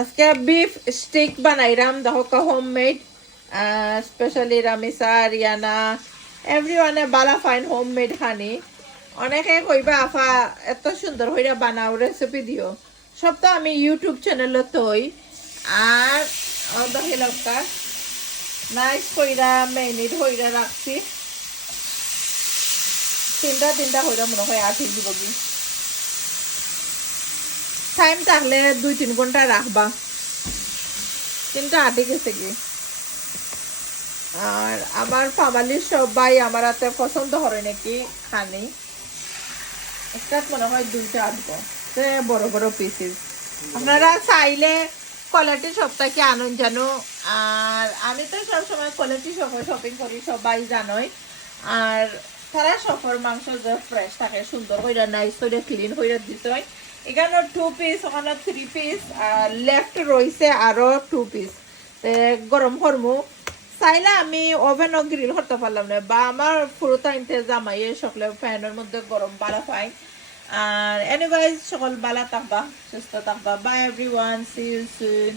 আজকে beef stick বানাইলাম দেখো হোমমেড স্পেশালি রামিসা রিয়ানা এভরিওয়ানে বালা ফাইন হোমমেড খানি অনেকে কইবা আফা এত সুন্দর হইরা বানাও রেসিপি দিও সব তো আমি ইউটিউব চ্যানেলে তৈ আর দেখিলকা নাইস কইরা মেরিনেট হইরা রাখছি তিনটা হইরা মনে হয় আর ঠিক দিব কি টাইম থাকলে 2-3 ঘন্টা রাখবা কিন্তু আটে গেছে কি আর আমার ফ্যামিলির সবাই আমার হাতে পছন্দ করে নাকি খানি একটা মনে হয় 2টা আটবো বড় বড় পিসেস আপনারা চাইলে কোয়ালিটি সবটাকে আনন্দ জানো আর আমি তো সবসময় কোয়ালিটি শপিং করি সবাই জানোই আর তারা সফর মাংস যে ফ্রেশ থাকে সুন্দর করে নাইস করে ক্লিন করে দিতে হয় এখানে 2 পিস ওখানে 3 পিস লেফট রয়েছে আরো 2 পিস গরম করমু চাইলে আমি ওভেনও গ্রিল করতে পারলাম না বা আমার পুরোটা ইন্তেজাম আইয়ে সকলে ফ্যানের মধ্যে গরম বালা পাই আর এনিওয়েজ সকল বালা থাকবা সুস্থ থাকবা bye everyone see you soon